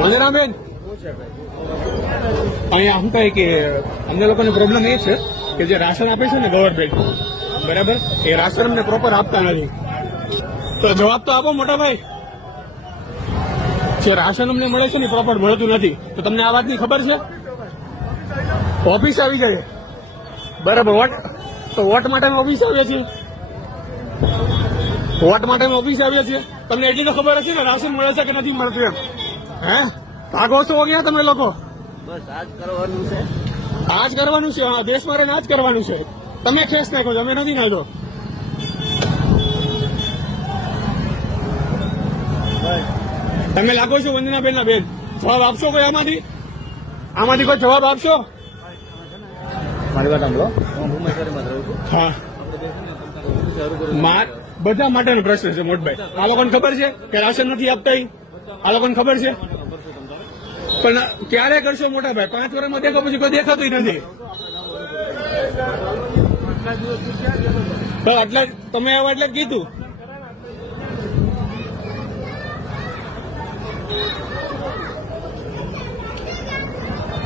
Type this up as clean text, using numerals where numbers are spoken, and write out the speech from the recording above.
વંદનાબેન, અહીંયા શું કહે કે અમને લોકોને પ્રોબ્લેમ એ છે કે જે રાશન આપે છે ને ગવર્મેન્ટ, બરાબર, એ રાશન અમને પ્રોપર આપતા નથી. તો જવાબ તો આપો મોટા ભાઈ. જે રાશન અમને મળે છે ને પ્રોપર મળતું નથી. તો તમને આ વાતની ખબર છે? ઓફિસ આવી જાય, બરાબર. તો વોટ માટે ઓફિસ આવ્યા છીએ, વોટ માટે ઓફિસ આવ્યા છીએ. તમને એટલી તો ખબર હશે ને રાશન મળે છે કે નથી મળતું એમ? હે, ભાગો છો ક્યાં તમે લોકો? બસ આજ કરવાનું છે, આજ કરવાનું છે. હા, દેશ મારે આજ કરવાનું છે. તમે ખેસ નાખો છો, અમે નથી નાખ્યો. તમે લાગો છો વંદનાબેન ના બેન. જવાબ આપશો કોઈ આમાંથી કોઈ જવાબ આપશો? મારી વાત સાંભળો, હું ભૂમેશ્વરીમાં રહું છું. હા, બધા માટેનો પ્રશ્ન છે મોટભાઈ. આ લોકોને ખબર છે કે રાશન નથી આપતા? આ લોકોને ખબર છે, પણ ક્યારે કરશો મોટા ભાઈ? 5 વર્ષમાં દેખો, પછી કોઈ દેખાતું નથી. તો એટલે તમે આવો એટલે જ કીધું.